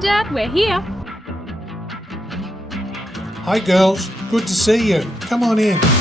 Dad, we're here. Hi girls, good to see you. Come on in.